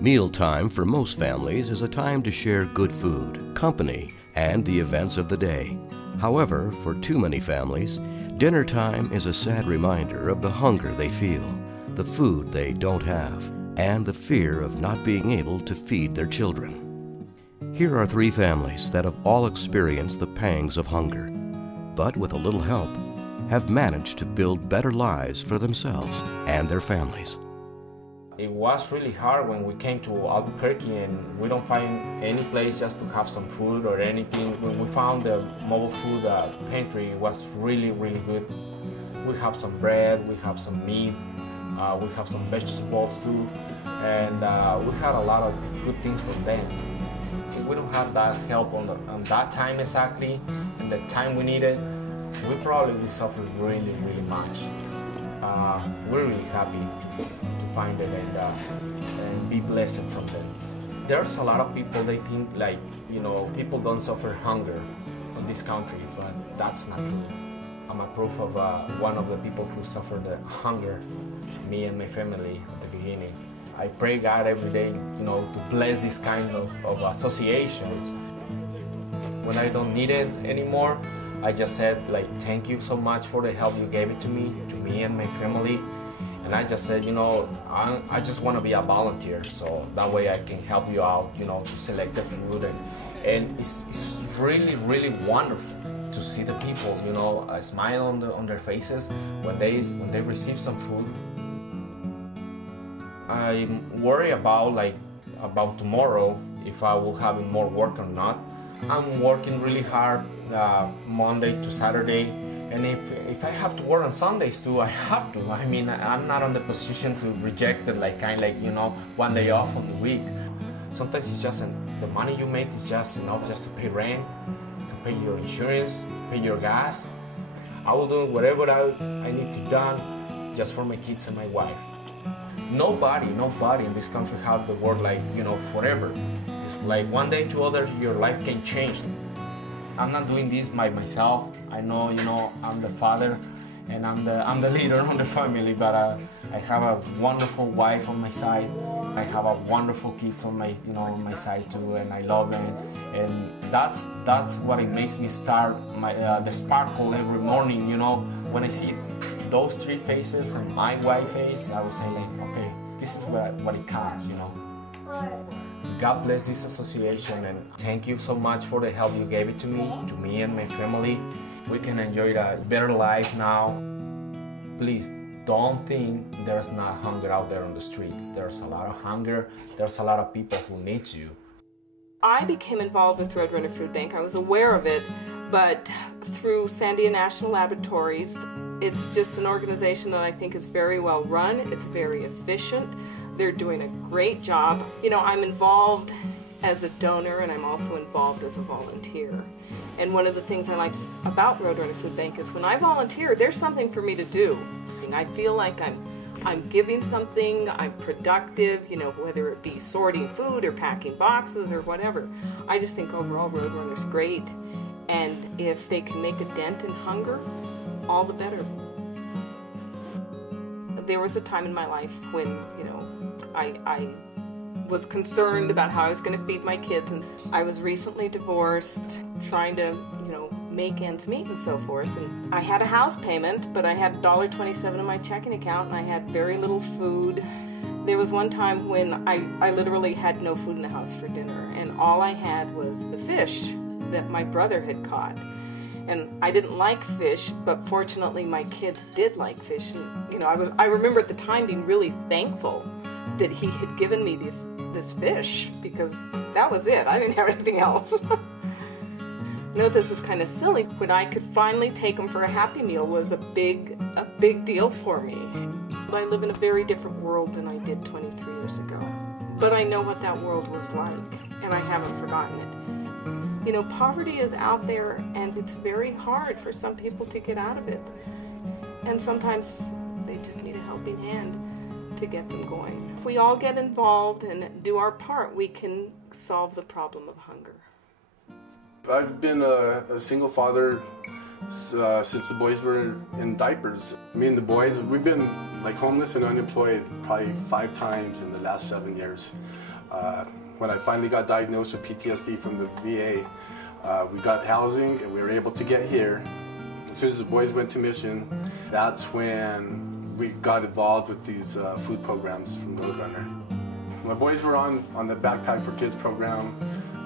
Mealtime for most families is a time to share good food, company, and the events of the day. However, for too many families, dinner time is a sad reminder of the hunger they feel, the food they don't have, and the fear of not being able to feed their children. Here are three families that have all experienced the pangs of hunger, but with a little help, have managed to build better lives for themselves and their families. It was really hard when we came to Albuquerque and we don't find any place just to have some food or anything. When we found the mobile food pantry, it was really, really good. We have some bread, we have some meat, we have some vegetables too, and we had a lot of good things from them. If we don't have that help on that time exactly, and the time we needed, we probably would suffer really, really much. We're really happy to find it and be blessed from them. There's a lot of people, they think like, people don't suffer hunger in this country, but that's not true. I'm a proof of one of the people who suffered the hunger, me and my family at the beginning. I pray God every day, to bless this kind of associations. When I don't need it anymore, I just said, thank you so much for the help you gave it to me and my family. And I just said, I just want to be a volunteer, so that way I can help you out, to select the food. And it's really, really wonderful to see the people, a smile on their faces when they receive some food. I worry about tomorrow, if I will have more work or not. I'm working really hard Monday to Saturday, and if I have to work on Sundays too, I have to. I mean, I'm not in the position to reject it one day off of the week. Sometimes it's just the money you make is just enough just to pay rent, to pay your insurance, pay your gas. I will do whatever I need to done just for my kids and my wife. Nobody in this country have the word forever. It's like one day to other, your life can change. I'm not doing this by myself. I know, I'm the father and I'm the leader of the family, but I have a wonderful wife on my side. I have a wonderful kids on my side too, and I love them. And that's what it makes me start the sparkle every morning. When I see those three faces and my wife's face, I will say okay, this is what it counts. God bless this association, and thank you so much for the help you gave it to me and my family. We can enjoy a better life now. Please don't think there's not hunger out there on the streets. There's a lot of hunger. There's a lot of people who need you. I became involved with Roadrunner Food Bank. I was aware of it, but through Sandia National Laboratories. It's just an organization that I think is very well run. It's very efficient. They're doing a great job. I'm involved as a donor, and I'm also involved as a volunteer. And one of the things I like about Roadrunner Food Bank is when I volunteer, there's something for me to do. And I feel like I'm giving something, I'm productive, whether it be sorting food or packing boxes or whatever. I just think overall Roadrunner's great. And if they can make a dent in hunger, all the better. There was a time in my life when, I was concerned about how I was going to feed my kids, and I was recently divorced, trying to, make ends meet and so forth. And I had a house payment, but I had $1.27 in my checking account, and I had very little food. There was one time when I literally had no food in the house for dinner, and all I had was the fish that my brother had caught. And I didn't like fish, but fortunately my kids did like fish. And, I remember at the time being really thankful that he had given me this fish, because that was it. I didn't have anything else. I know this is kind of silly. When I could finally take him for a Happy Meal was a big deal for me. I live in a very different world than I did 23 years ago. But I know what that world was like, and I haven't forgotten it. Poverty is out there, and it's very hard for some people to get out of it. And sometimes they just need a helping hand to get them going. If we all get involved and do our part, we can solve the problem of hunger. I've been a single father since the boys were in diapers. Me and the boys, we've been like homeless and unemployed probably 5 times in the last 7 years. When I finally got diagnosed with PTSD from the VA, we got housing and we were able to get here. As soon as the boys went to mission, that's when we got involved with these food programs from Roadrunner. My boys were on the Backpack for Kids program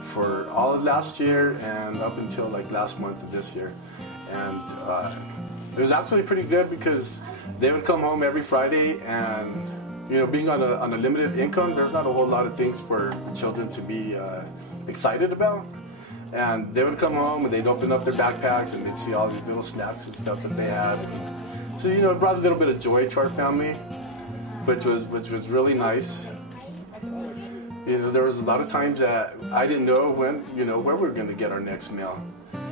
for all of last year and up until like last month of this year. And it was actually pretty good because they would come home every Friday, and you know, being on a limited income, there's not a whole lot of things for children to be excited about. And they would come home and they'd open up their backpacks and they'd see all these little snacks and stuff that they had. So you know, it brought a little bit of joy to our family, which was really nice. You know, there was a lot of times that I didn't know when, you know, where we were going to get our next meal.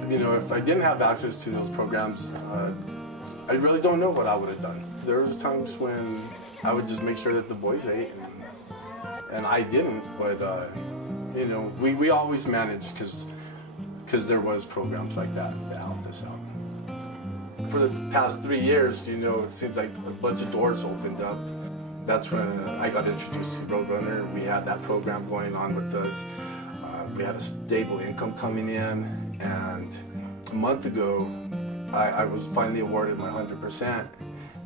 You know, if I didn't have access to those programs, I really don't know what I would have done. There was times when I would just make sure that the boys ate, and I didn't. But you know, we always managed because there was programs like that helped us out. For the past 3 years, you know, it seems like a bunch of doors opened up. That's when I got introduced to Roadrunner. We had that program going on with us. We had a stable income coming in, and a month ago, I was finally awarded my 100%,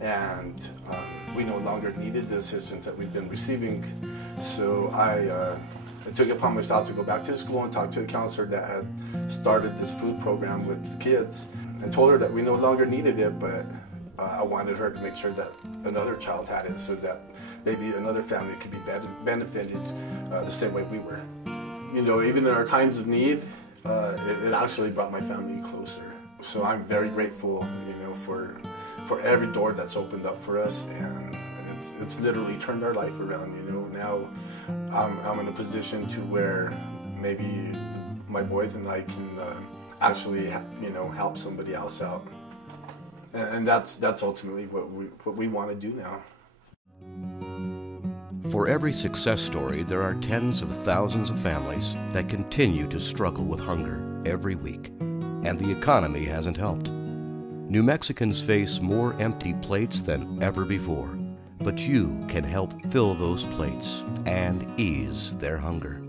and we no longer needed the assistance that we've been receiving. So I took it upon myself to go back to school and talk to a counselor that had started this food program with the kids, and told her that we no longer needed it, but I wanted her to make sure that another child had it, so that maybe another family could be benefited the same way we were. You know, even in our times of need, it actually brought my family closer. So I'm very grateful, you know, for every door that's opened up for us, and it's literally turned our life around. You know, now I'm in a position to where maybe my boys and I can actually, you know, help somebody else out, and that's ultimately what we want to do now. For every success story, there are tens of thousands of families that continue to struggle with hunger every week, and the economy hasn't helped. New Mexicans face more empty plates than ever before, but you can help fill those plates and ease their hunger.